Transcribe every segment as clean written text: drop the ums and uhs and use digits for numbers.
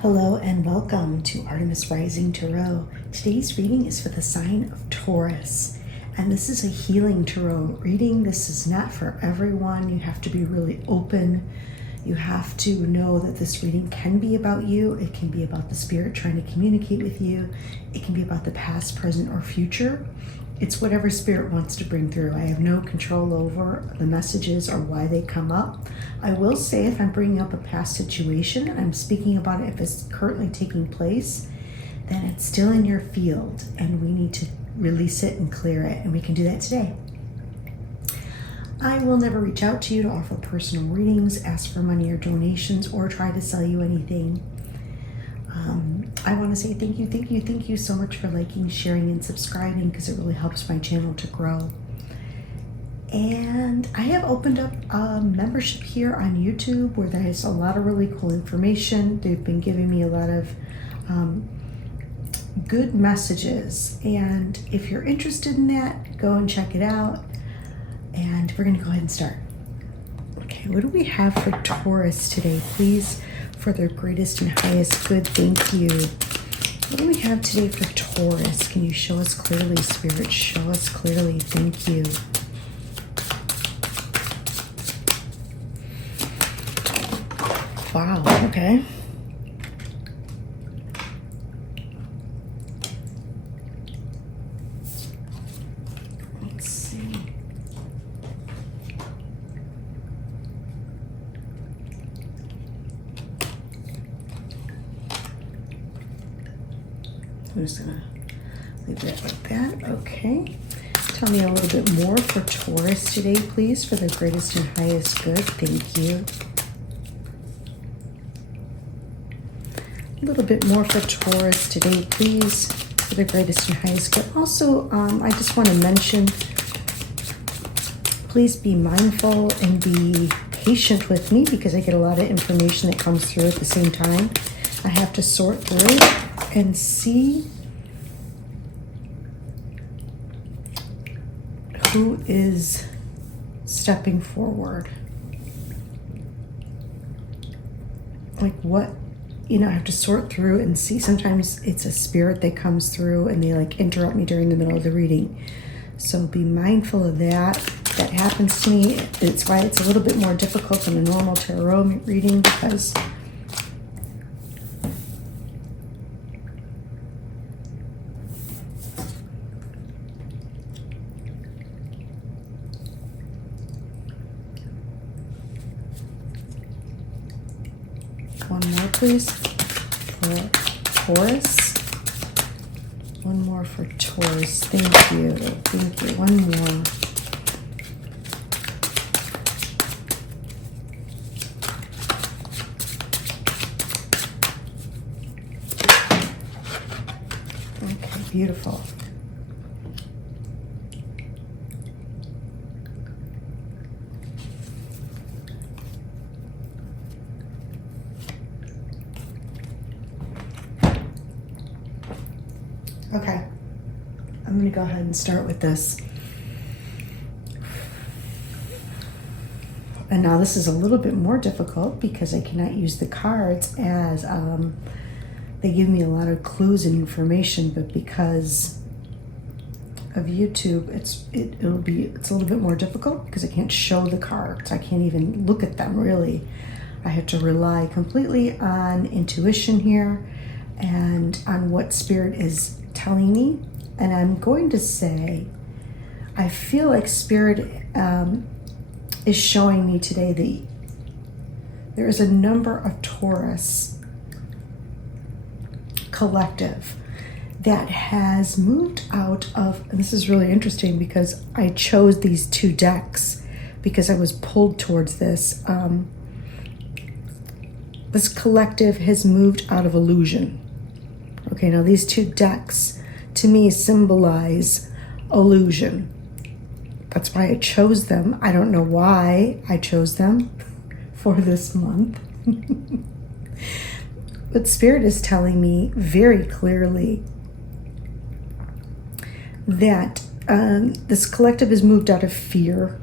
Hello and welcome to Artemis Rising Tarot. Today's reading is for the sign of Taurus, and this is a healing tarot reading. This is not for everyone. You have to be really open. You have to know that this reading can be about you. It can be about the spirit trying to communicate with you. It can be about the past, present, or future. It's whatever spirit wants to bring through. I have no control over the messages or why they come up. I will say if I'm bringing up a past situation and I'm speaking about it, if it's currently taking place, then it's still in your field and we need to release it and clear it, and we can do that today. I will never reach out to you to offer personal readings, ask for money or donations, or try to sell you anything. I want to say thank you so much for liking, sharing, and subscribing, because it really helps my channel to grow. And I have opened up a membership here on YouTube where there's a lot of really cool information. They've been giving me a lot of good messages, and if you're interested in that, go and check it out. And we're going to go ahead and start. Okay, what do we have for Taurus today, please? For their greatest and highest good, thank you. What do we have today for Taurus? Can you show us clearly, Spirit? Show us clearly, thank you. Wow, okay. Let's see. I'm just gonna leave that like that. Okay. Tell me a little bit more for Taurus today, please, for the greatest and highest good. Thank you. A little bit more for Taurus today, please, for the greatest and highest good. Also, I just want to mention, please be mindful and be patient with me, because I get a lot of information that comes through at the same time. I have to sort through it and see who is stepping forward. Like what, I have to sort through and see. Sometimes it's a spirit that comes through and they like interrupt me during the middle of the reading. So be mindful of that. That happens to me. It's why it's a little bit more difficult than a normal tarot reading, because one more, please, for Taurus. One more for Taurus. Thank you. Thank you. One more. Okay, beautiful. Okay, I'm going to go ahead and start with this. And now this is a little bit more difficult because I cannot use the cards as they give me a lot of clues and information, but because of YouTube, it's a little bit more difficult because I can't show the cards. I can't even look at them, really. I have to rely completely on intuition here and on what Spirit is telling me. And I'm going to say, I feel like Spirit is showing me today that there is a number of Taurus collective that has moved out of, and this is really interesting because I chose these two decks because I was pulled towards this. This collective has moved out of illusion. Okay, now these two decks to me symbolize illusion. That's why I chose them. I don't know why I chose them for this month. But Spirit is telling me very clearly that This collective has moved out of fear,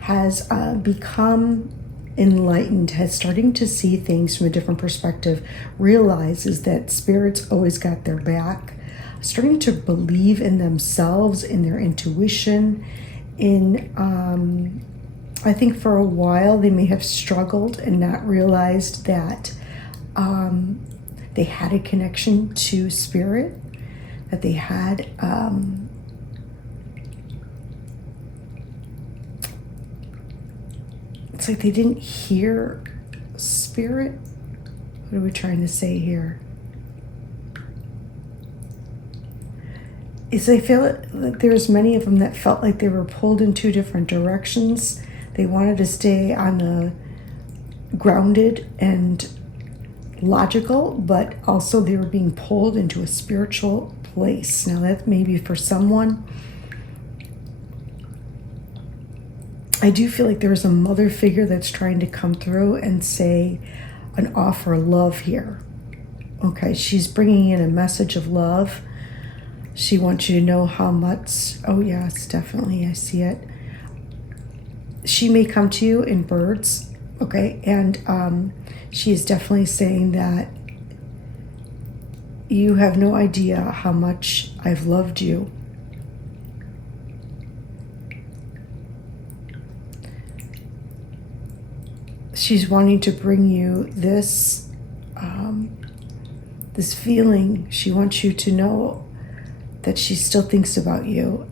has become enlightened, has starting to see things from a different perspective, realizes that spirit's always got their back, starting to believe in themselves, in their intuition, in I think for a while they may have struggled and not realized that they had a connection to spirit, that they had it's like they didn't hear spirit. What are we trying to say here? Is I feel that there's many of them that felt like they were pulled in two different directions. They wanted to stay on the grounded and logical, but also they were being pulled into a spiritual place. Now that may be for someone. I do feel like there's a mother figure that's trying to come through and say and offer love here. Okay, she's bringing in a message of love. She wants you to know how much, oh yes, definitely, I see it. She may come to you in birds, okay, and she is definitely saying that you have no idea how much I've loved you. She's wanting to bring you this, this feeling. She wants you to know that she still thinks about you.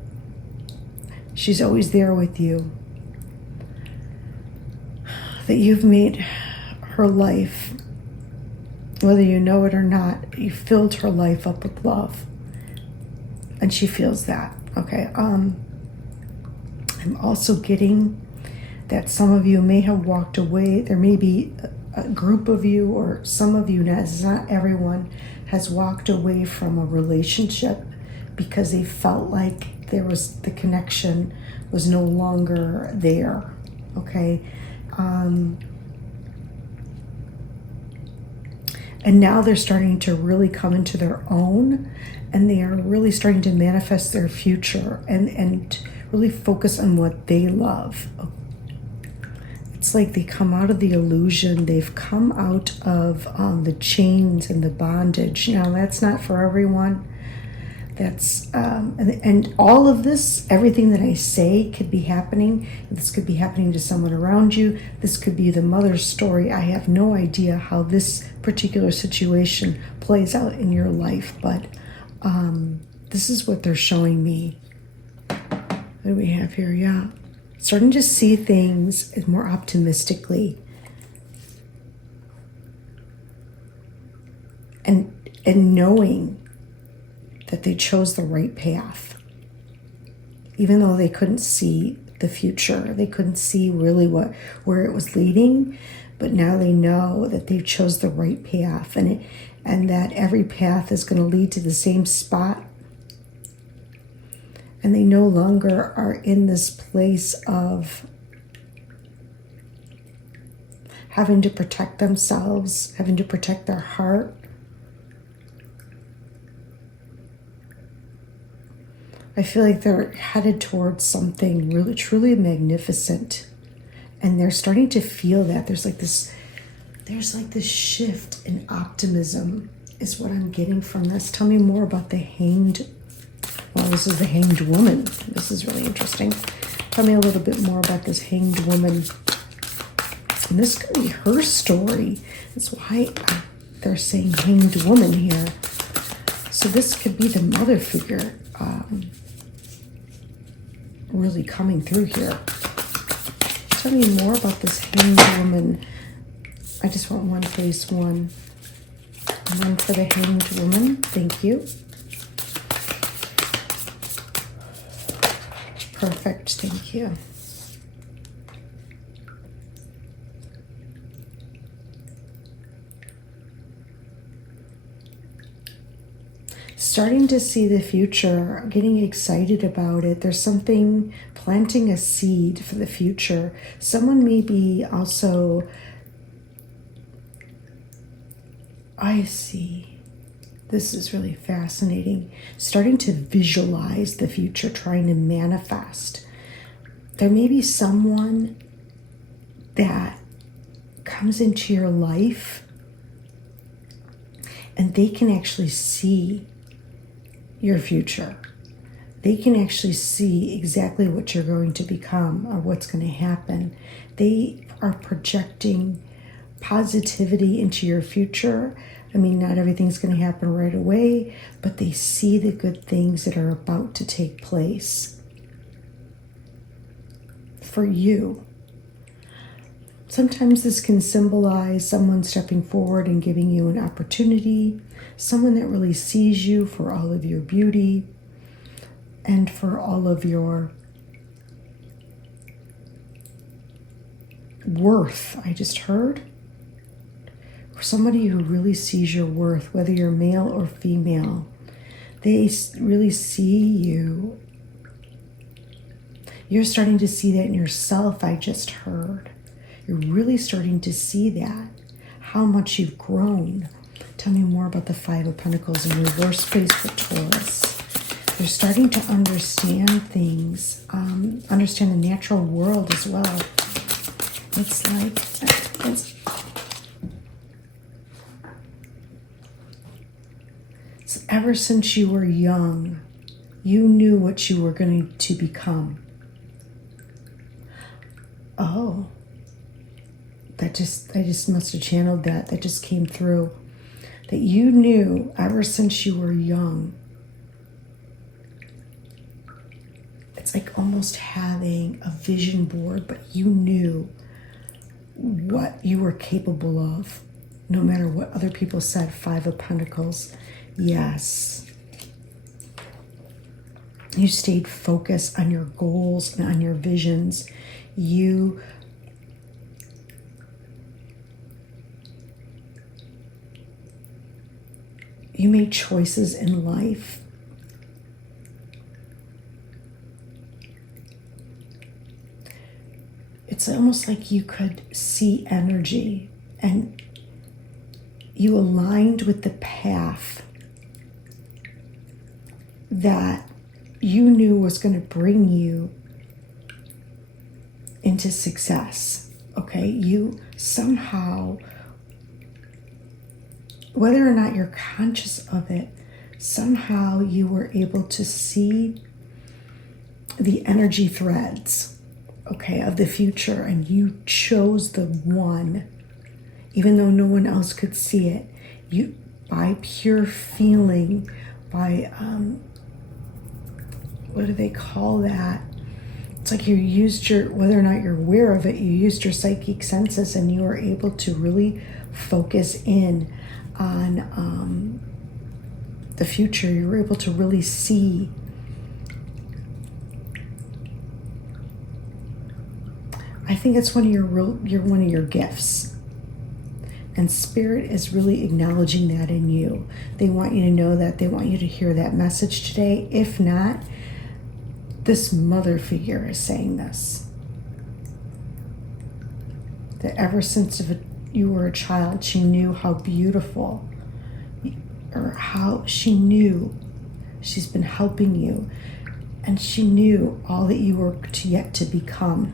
She's always there with you. That you've made her life, whether you know it or not, you filled her life up with love. And she feels that, okay? I'm also getting that some of you may have walked away. There may be a group of you or some of you, not everyone, has walked away from a relationship because they felt like the connection was no longer there, okay? And now they're starting to really come into their own, and they are really starting to manifest their future and really focus on what they love. It's like they come out of the illusion. They've come out of the chains and the bondage. Now, that's not for everyone. That's and all of this, everything that I say could be happening. This could be happening to someone around you. This could be the mother's story. I have no idea how this particular situation plays out in your life, but this is what they're showing me. What do we have here? Yeah. Starting to see things more optimistically. And knowing that they chose the right path. Even though they couldn't see the future. They couldn't see really where it was leading. But now they know that they chose the right path. And that every path is going to lead to the same spot. And they no longer are in this place of having to protect themselves, having to protect their heart. I feel like they're headed towards something really, truly magnificent. And they're starting to feel that. There's like this shift in optimism is what I'm getting from this. Tell me more about the hanged. Well, this is the hanged woman. This is really interesting. Tell me a little bit more about this hanged woman. And this could be her story. That's why they're saying hanged woman here. So this could be the mother figure really coming through here. Tell me more about this hanged woman. I just want one, please. One for the hanged woman. Thank you. Perfect, thank you. Starting to see the future, getting excited about it. There's something, planting a seed for the future. Someone may be also, I see. This is really fascinating. Starting to visualize the future, trying to manifest. There may be someone that comes into your life and they can actually see your future. They can actually see exactly what you're going to become or what's going to happen. They are projecting positivity into your future. I mean, not everything's going to happen right away, but they see the good things that are about to take place for you. Sometimes this can symbolize someone stepping forward and giving you an opportunity, someone that really sees you for all of your beauty and for all of your worth. I just heard. Somebody who really sees your worth, whether you're male or female. They really see you. You're starting to see that in yourself, I just heard. You're really starting to see that, how much you've grown. Tell me more about the Five of Pentacles in reverse, please, for Taurus. They're starting to understand things, understand the natural world as well. It's like, ever since you were young, you knew what you were going to become. Oh, I just must have channeled that. That just came through. That you knew ever since you were young. It's like almost having a vision board, but you knew what you were capable of, no matter what other people said. Five of Pentacles. Yes. You stayed focused on your goals and on your visions. You made choices in life. It's almost like you could see energy and you aligned with the path that you knew was going to bring you into success. Okay, you somehow, whether or not you're conscious of it, somehow you were able to see the energy threads, okay, of the future, and you chose the one, even though no one else could see it. You, by pure feeling, by what do they call that? It's like you used your, whether or not you're aware of it, you used your psychic senses and you were able to really focus in on the future. You were able to really see. I think it's one of your gifts. And Spirit is really acknowledging that in you. They want you to know that. They want you to hear that message today. If not, this mother figure is saying this. That ever since you were a child, she knew how beautiful, or how she knew she's been helping you. And she knew all that you were yet to become.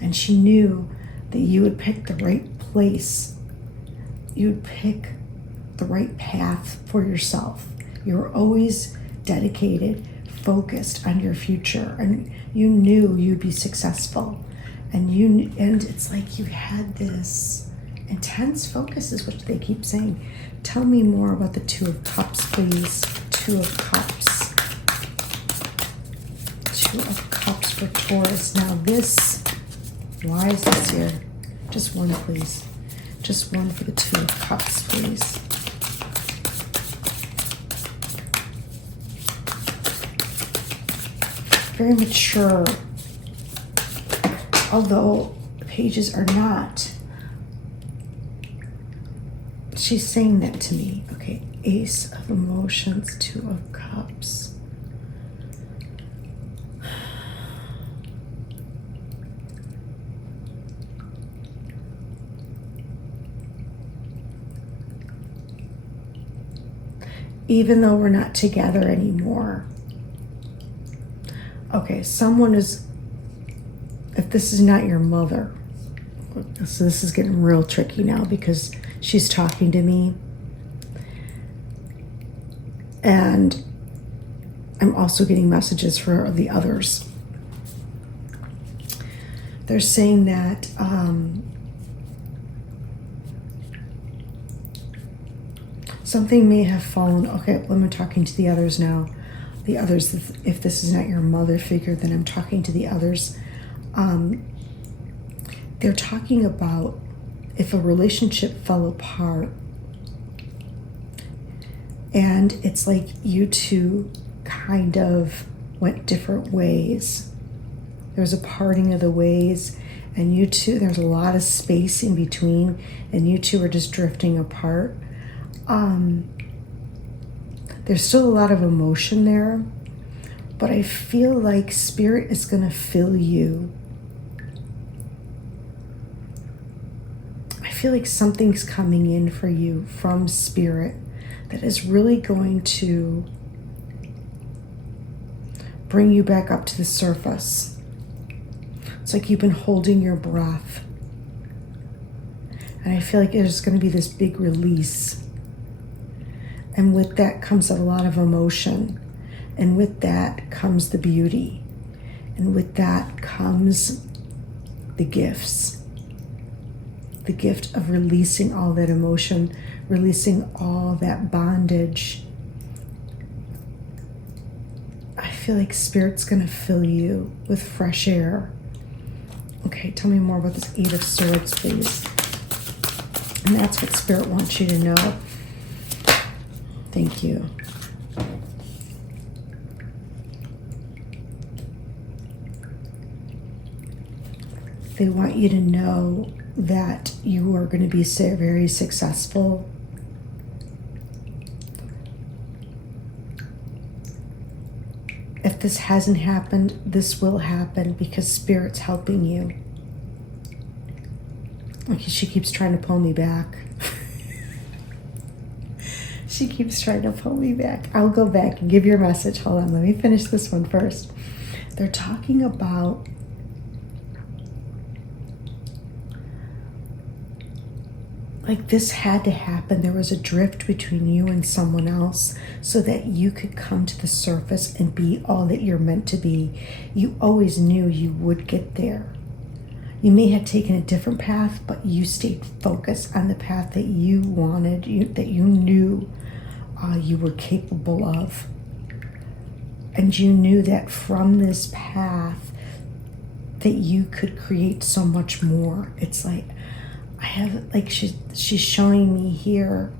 And she knew that you would pick the right place. You would pick the right path for yourself. You were always dedicated, focused on your future, and you knew you'd be successful. And it's like you had this intense focus, is what they keep saying. Tell me more about the Two of Cups, please. Two of Cups. Two of Cups for Taurus. Now this, why is this here? Just one, please. Just one for the Two of Cups, please. Very mature. Although the pages are not. She's saying that to me. Okay, Ace of Emotions, Two of Cups. even though we're not together anymore. Okay, someone is, if this is not your mother, so this is getting real tricky now because she's talking to me. And I'm also getting messages for the others. They're saying that something may have fallen. Okay, I'm talking to the others now. The others, if this is not your mother figure, then I'm talking to the others. They're talking about if a relationship fell apart and it's like you two kind of went different ways. There was a parting of the ways, and you two, there's a lot of space in between, and you two are just drifting apart. There's still a lot of emotion there, but I feel like Spirit is going to fill you. I feel like something's coming in for you from Spirit that is really going to bring you back up to the surface. It's like you've been holding your breath. And I feel like there's going to be this big release. And with that comes a lot of emotion. And with that comes the beauty. And with that comes the gifts. The gift of releasing all that emotion, releasing all that bondage. I feel like Spirit's going to fill you with fresh air. Okay, tell me more about this 8 of Swords, please. And that's what Spirit wants you to know. Thank you. They want you to know that you are going to be very successful. If this hasn't happened, this will happen because Spirit's helping you. Okay, she keeps trying to pull me back. She keeps trying to pull me back. I'll go back and give your message. Hold on, let me finish this one first. They're talking about like this had to happen. There was a drift between you and someone else so that you could come to the surface and be all that you're meant to be. You always knew you would get there. You may have taken a different path, but you stayed focused on the path that you wanted, that you knew you were capable of. And you knew that from this path that you could create so much more. It's like, I have, like, she's showing me here.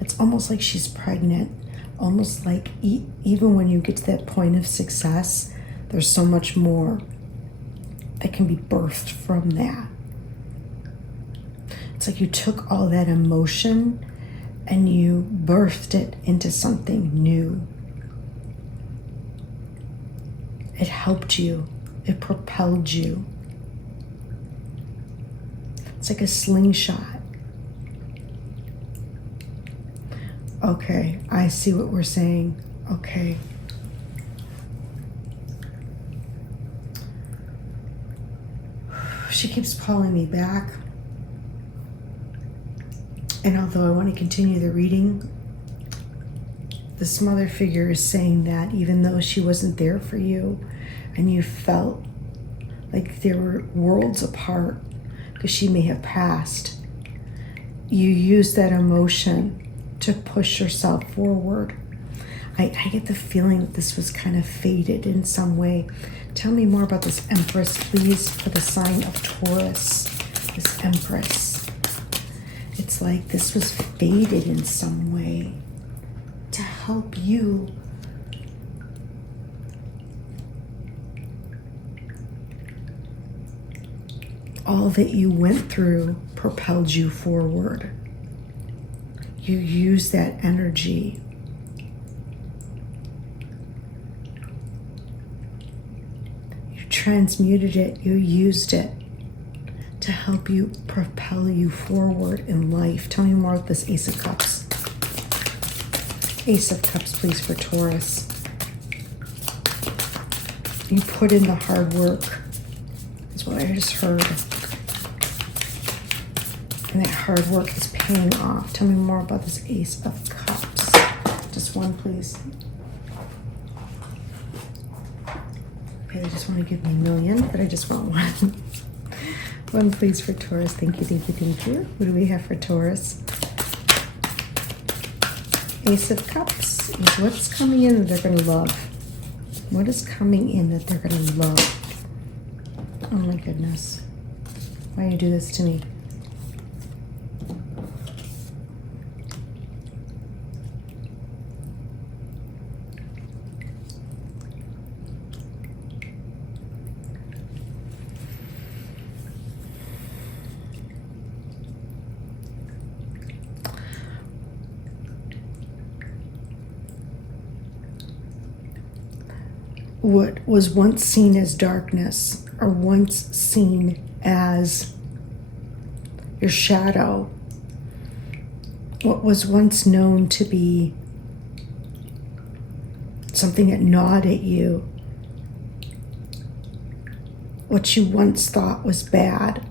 It's almost like she's pregnant. Almost like even when you get to that point of success, there's so much more that can be birthed from that. It's like you took all that emotion and you birthed it into something new. It helped you. It propelled you. It's like a slingshot. Okay, I see what we're saying. Okay. She keeps pulling me back. And although I want to continue the reading, this mother figure is saying that even though she wasn't there for you and you felt like there were worlds apart because she may have passed, you used that emotion to push yourself forward. I get the feeling that this was kind of fated in some way. Tell me more about this Empress, please, for the sign of Taurus. This Empress. It's like this was fated in some way to help you all that you went through propelled you forward. You used that energy. You transmuted it, you used it to help you propel you forward in life. Tell me more about this Ace of Cups. Ace of Cups, please, for Taurus. You put in the hard work. That's what I just heard. And that hard work is paying off. Tell me more about this Ace of Cups. Just one, please. Okay, they just want to give me a million, but I just want one. One, please, for Taurus. Thank you, thank you, thank you. What do we have for Taurus? Ace of Cups. What's coming in that they're going to love? What is coming in that they're going to love? Oh, my goodness. Why do you do this to me? What was once seen as darkness, or once seen as your shadow, what was once known to be something that gnawed at you, what you once thought was bad,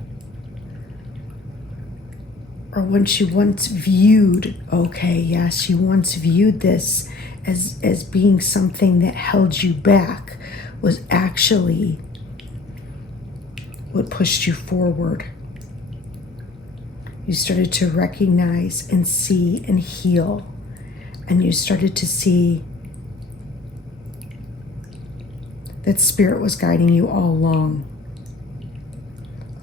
or what you once viewed, okay, yes, you once viewed this as being something that held you back, was actually what pushed you forward. You started to recognize and see and heal, and you started to see that Spirit was guiding you all along.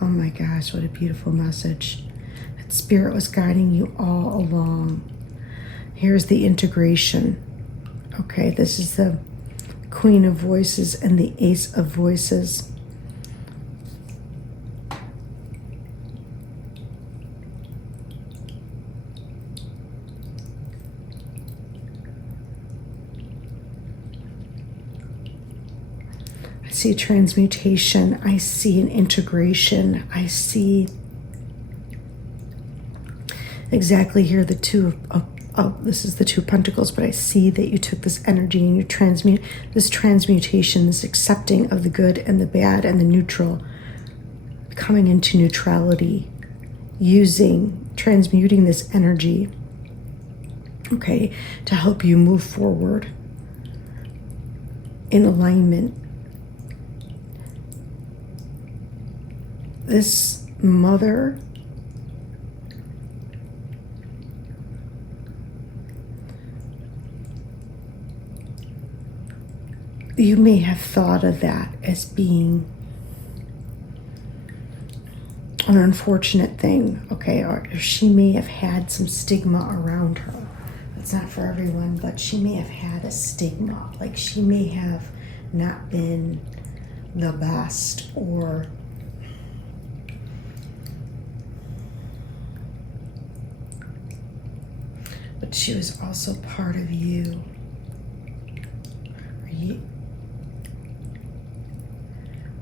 Oh my gosh, what a beautiful message. That Spirit was guiding you all along. Here's the integration. Okay, this is the Queen of Voices and the Ace of Voices. I see a transmutation. I see an integration. I see exactly here the Two of this is the Two of Pentacles, but I see that you took this energy and you transmute this transmutation, this accepting of the good and the bad and the neutral, coming into neutrality, transmuting this energy, okay, to help you move forward in alignment. This mother you may have thought of that as being an unfortunate thing, okay, or she may have had some stigma around her. It's not for everyone, but she may have had a stigma, like she may have not been the best, or but she was also part of you.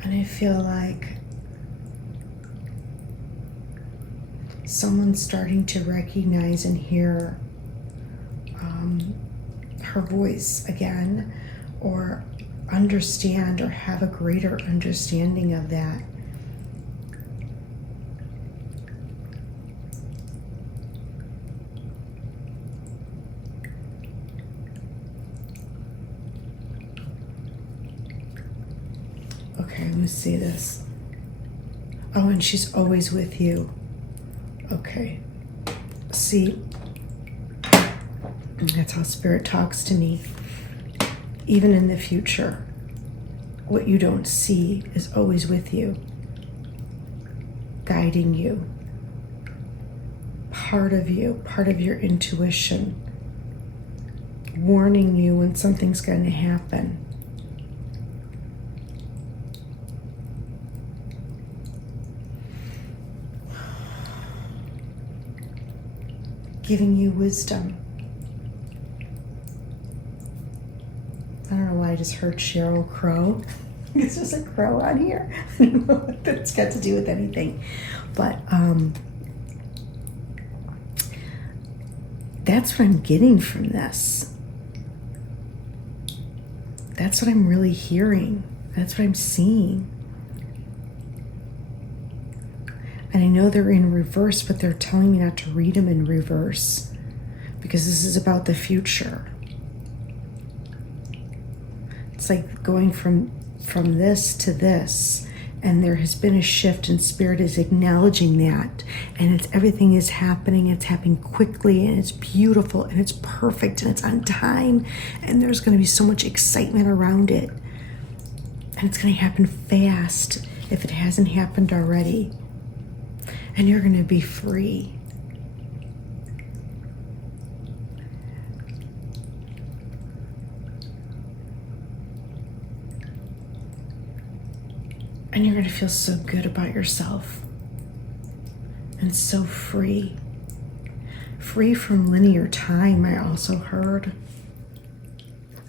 And I feel like someone's starting to recognize and hear her voice again, or understand or have a greater understanding of that. Okay, let me see this. Oh, and she's always with you. Okay. See, that's how Spirit talks to me. Even in the future, what you don't see is always with you, guiding you, part of your intuition, warning you when something's going to happen. Giving you wisdom. I don't know why I just heard Sheryl Crow. Is there a crow on here? I don't know what that's got to do with anything. But that's what I'm getting from this. That's what I'm really hearing. That's what I'm seeing. And I know they're in reverse, but they're telling me not to read them in reverse because this is about the future. It's like going from this to this, and there has been a shift, and Spirit is acknowledging that, and everything is happening. It's happening quickly, and it's beautiful, and it's perfect, and it's on time, and there's going to be so much excitement around it, and it's going to happen fast if it hasn't happened already, and you're going to be free. And you're going to feel so good about yourself and so free. Free from linear time, I also heard.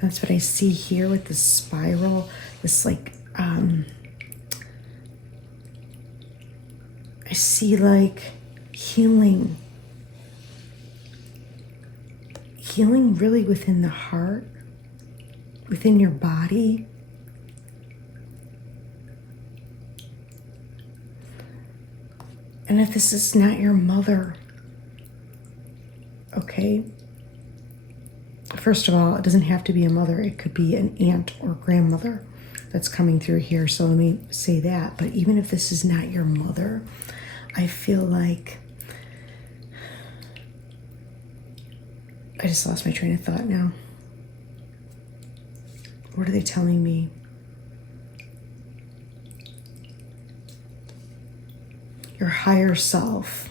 That's what I see here with this spiral, this like, I see like healing. Healing really within the heart, within your body. And if this is not your mother, okay, first of all, it doesn't have to be a mother. It could be an aunt or grandmother that's coming through here. So let me say that. But even if this is not your mother, I feel like I just lost my train of thought now. What are they telling me? Your higher self.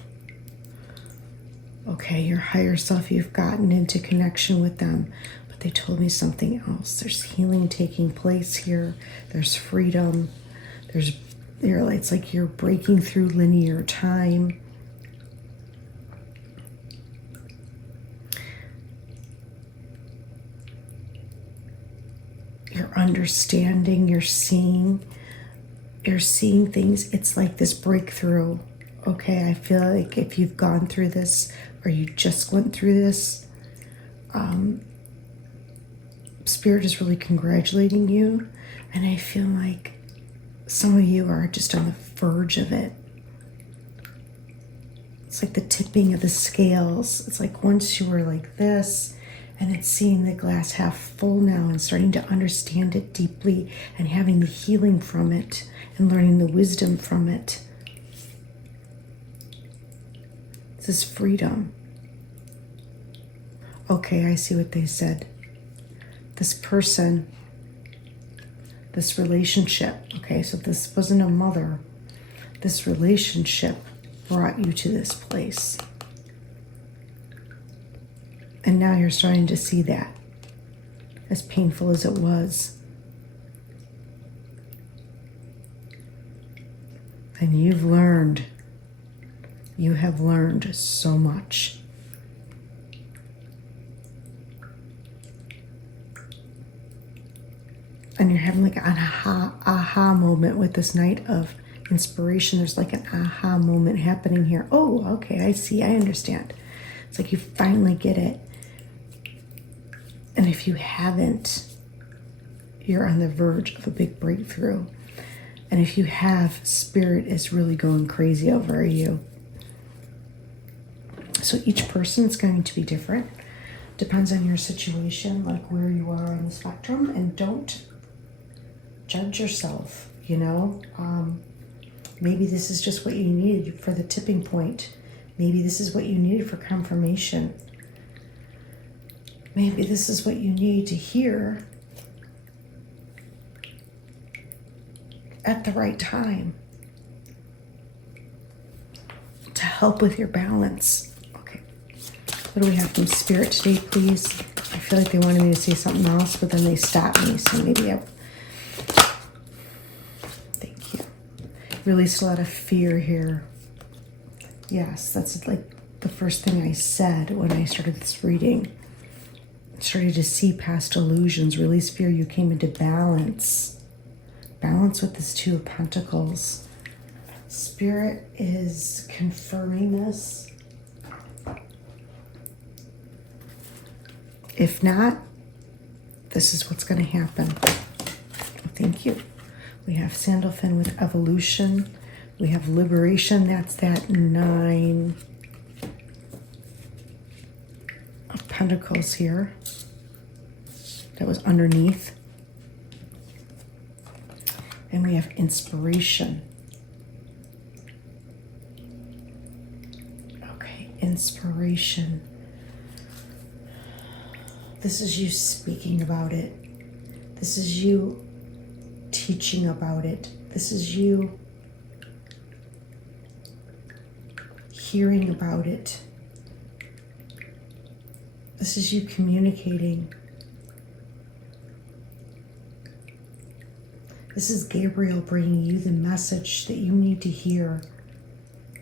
Okay, your higher self, you've gotten into connection with them, but they told me something else. There's healing taking place here. There's freedom. It's like you're breaking through linear time. You're understanding, you're seeing things. It's like this breakthrough. Okay, I feel like if you've gone through this or you just went through this, Spirit is really congratulating you. And I feel like some of you are just on the verge of it. It's like the tipping of the scales. It's like once you were like this, and it's seeing the glass half full now and starting to understand it deeply and having the healing from it and learning the wisdom from it. This is freedom. Okay, I see what they said. This person, this relationship, okay, so this wasn't a mother. This relationship brought you to this place. And now you're starting to see that, as painful as it was. And you have learned so much. And you're having like an aha moment with this night of inspiration. There's like an aha moment happening here. Oh, okay, I see, I understand. It's like you finally get it. And if you haven't, you're on the verge of a big breakthrough. And if you have, Spirit is really going crazy over you. So each person is going to be different. Depends on your situation, like where you are on the spectrum. And don't judge yourself, you know. Maybe this is just what you needed for the tipping point. Maybe this is what you needed for confirmation. Maybe this is what you need to hear at the right time to help with your balance. Okay, what do we have from Spirit today, please? I feel like they wanted me to say something else, but then they stopped me, so maybe thank you. Released a lot of fear here. Yes, that's like the first thing I said when I started this reading. Started to see past illusions. Release fear. You came into balance. Balance with this Two of Pentacles. Spirit is confirming this. If not, This is what's going to happen. Thank you. We have Sandalphon with evolution. We have liberation. That's that 9 of Pentacles here. That was underneath. And we have inspiration. Okay, inspiration. This is you speaking about it. This is you teaching about it. This is you hearing about it. This is you communicating. This is Gabriel bringing you the message that you need to hear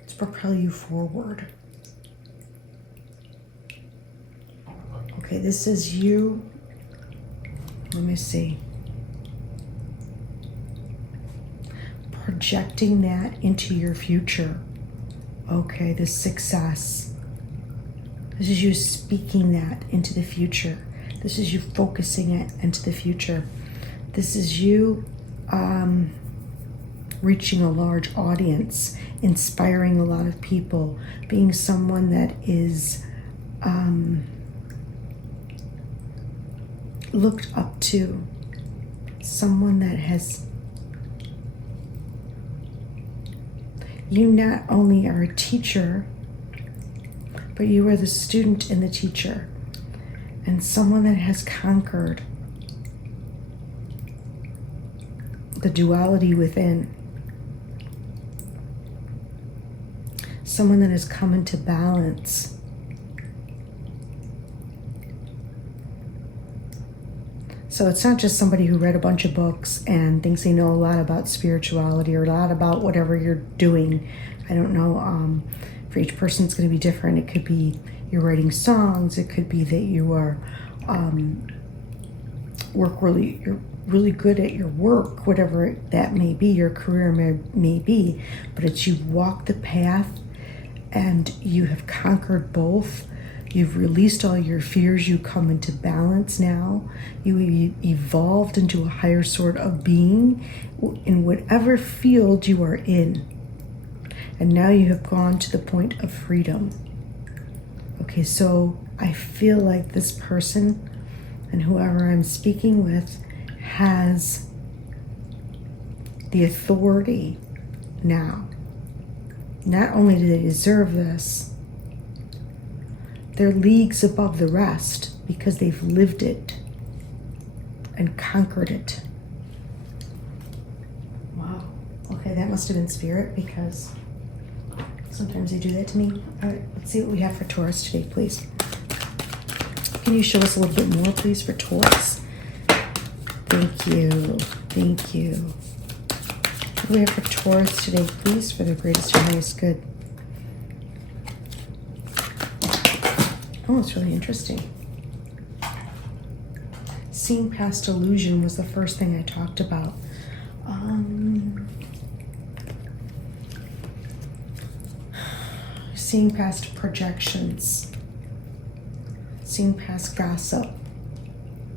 to propel you forward. Okay, this is you. Let me see. Projecting that into your future. Okay, this success. This is you speaking that into the future. This is you focusing it into the future. This is you reaching a large audience, inspiring a lot of people, being someone that is looked up to, someone that has, you not only are a teacher, but you are the student and the teacher, and someone that has conquered the duality within, someone that has come into balance. So it's not just somebody who read a bunch of books and thinks they know a lot about spirituality or a lot about whatever you're doing. I don't know. For each person, it's going to be different. It could be you're writing songs. It could be that you are you're really good at your work, whatever that may be, your career may be. But it's you walk the path and you have conquered both. You've released all your fears. You come into balance now. You evolved into a higher sort of being in whatever field you are in. And now you have gone to the point of freedom. Okay, so I feel like this person and whoever I'm speaking with has the authority now. Not only do they deserve this, they're leagues above the rest because they've lived it and conquered it. Wow. Okay, that must have been spirit because sometimes they do that to me. All right, let's see what we have for Taurus today, please. Can you show us a little bit more, please, for Taurus? Thank you. Thank you. What do we have for Taurus today, please, for their greatest and highest good? Oh, it's really interesting. Seeing past illusion was the first thing I talked about. Seeing past projections. Seeing past gossip.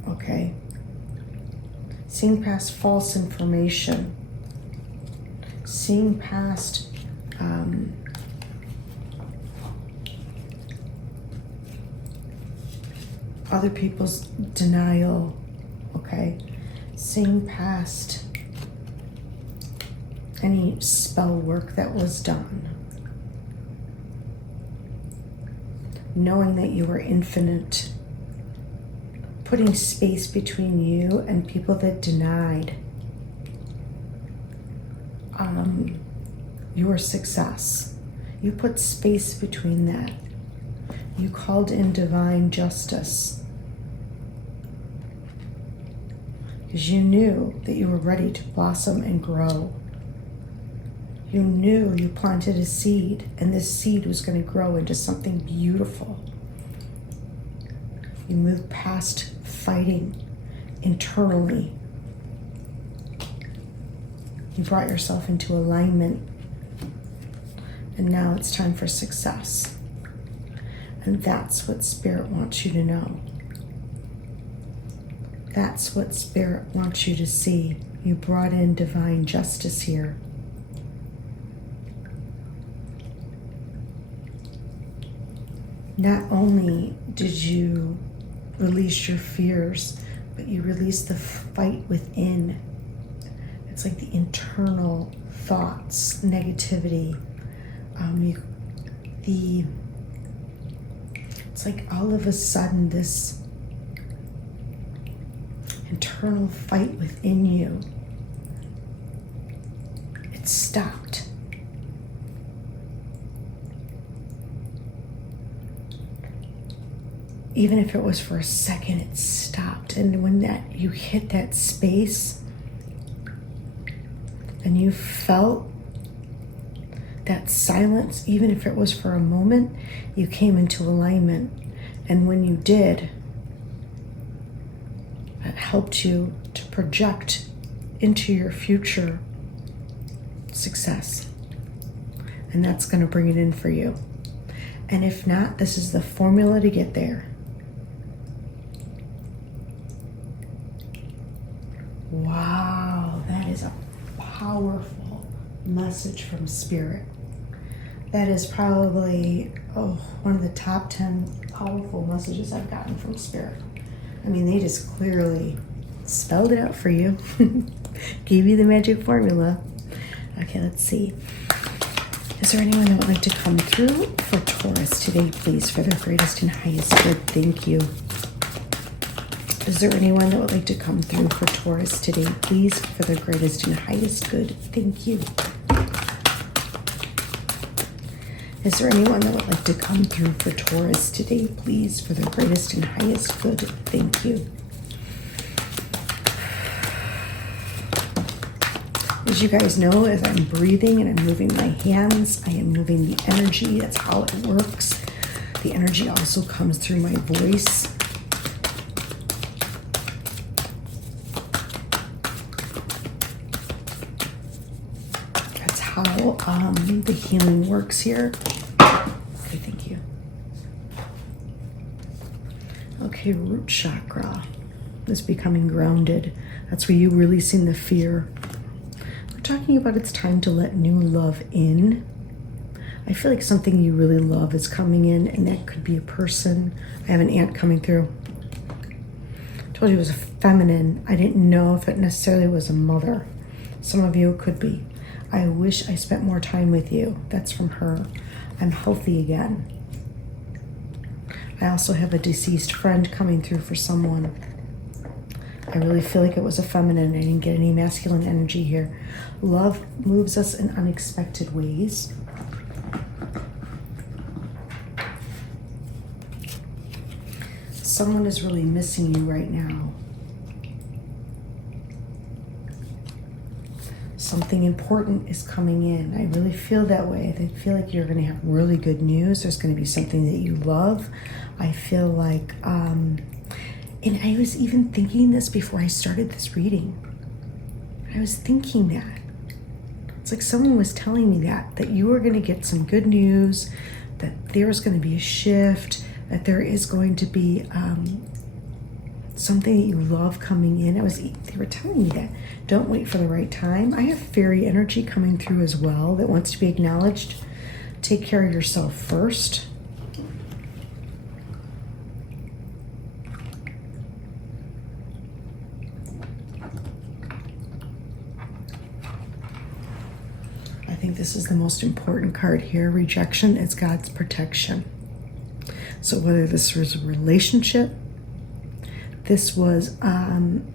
Okay. Seeing past false information. Seeing past other people's denial, okay? Seeing past any spell work that was done. Knowing that you are infinite. Putting space between you and people that denied your success. You put space between that. You called in divine justice. Because you knew that you were ready to blossom and grow. You knew you planted a seed, and this seed was going to grow into something beautiful. You moved past fighting internally. You brought yourself into alignment, and now it's time for success. And that's what Spirit wants you to know. That's what Spirit wants you to see. You brought in divine justice here. Not only did you release your fears, but you released the fight within. It's like the internal thoughts, negativity. It's like all of a sudden this internal fight within you, it stopped. Even if it was for a second, it stopped. And when you hit that space and you felt that silence, even if it was for a moment, you came into alignment. And when you did, that helped you to project into your future success. And that's going to bring it in for you. And if not, this is the formula to get there. Wow, that is a powerful message from Spirit. That is probably one of the top 10 powerful messages I've gotten from Spirit. I mean, they just clearly spelled it out for you. Gave you the magic formula. Okay, let's see. Is there anyone that would like to come through for Taurus today, please, for their greatest and highest good? Thank you. Is there anyone that would like to come through for Taurus today, please, for their greatest and highest good? Thank you. Is there anyone that would like to come through for Taurus today, please, for their greatest and highest good? Thank you. As you guys know, as I'm breathing and I'm moving my hands, I am moving the energy. That's how it works. The energy also comes through my voice. That's how the healing works here. Okay, thank you. Okay, root chakra is becoming grounded. That's where you're releasing the fear. Talking about it's time to let new love in. I feel like something you really love is coming in, and that could be a person. I have an aunt coming through. I told you it was a feminine. I didn't know if it necessarily was a mother. Some of you it could be. I wish I spent more time with you. That's from her. I'm healthy again. I also have a deceased friend coming through for someone. I really feel like it was a feminine. I didn't get any masculine energy here. Love moves us in unexpected ways. Someone is really missing you right now. Something important is coming in. I really feel that way. I feel like you're going to have really good news. There's going to be something that you love. I feel like... and I was even thinking this before I started this reading. I was thinking that. It's like someone was telling me that you were going to get some good news, that there's going to be a shift, that there is going to be something that you love coming in. They were telling me that. Don't wait for the right time. I have fairy energy coming through as well that wants to be acknowledged. Take care of yourself first. I think this is the most important card here. Rejection is God's protection. So whether this was a relationship, this was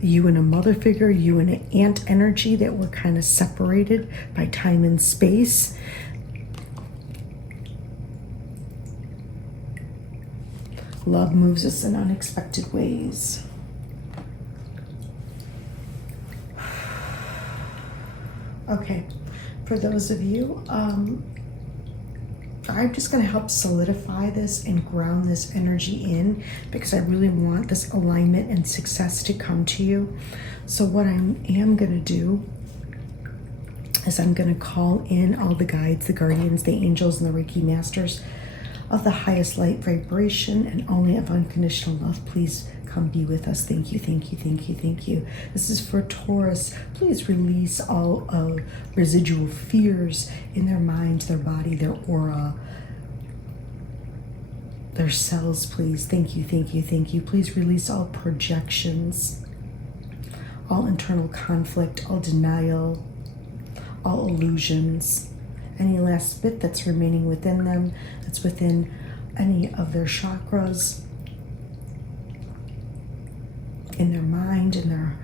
you and a mother figure, you and an aunt energy that were kind of separated by time and space. Love moves us in unexpected ways. Okay. For those of you, I'm just going to help solidify this and ground this energy in because I really want this alignment and success to come to you. So what I am going to do is I'm going to call in all the guides, the guardians, the angels, and the Reiki masters of the highest light vibration and only of unconditional love. Please come be with us. Thank you, thank you, thank you, thank you. This is for Taurus. Please release all of residual fears in their mind, their body, their aura, their cells, please. Thank you, thank you, thank you. Please release all projections, all internal conflict, all denial, all illusions, any last bit that's remaining within them, that's within any of their chakras, in their mind, in their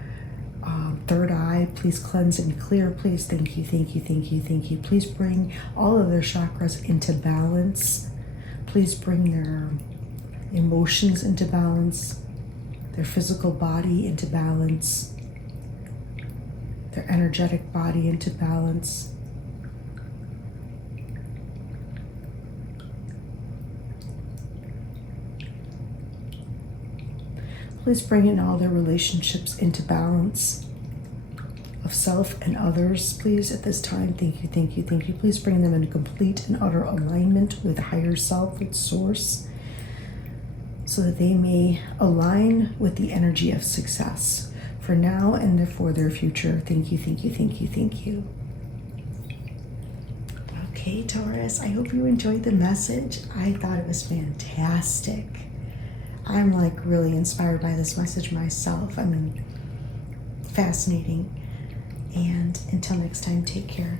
third eye. Please cleanse and clear, please. Thank you, thank you, thank you, thank you. Please bring all of their chakras into balance. Please bring their emotions into balance, their physical body into balance, their energetic body into balance. Please bring in all their relationships into balance of self and others, please, at this time. Thank you, thank you, thank you. Please bring them in complete and utter alignment with higher self, with source, so that they may align with the energy of success for now and for their future. Thank you, thank you, thank you, thank you. Okay, Taurus, I hope you enjoyed the message. I thought it was fantastic. I'm like really inspired by this message myself. I mean, fascinating. And until next time, take care.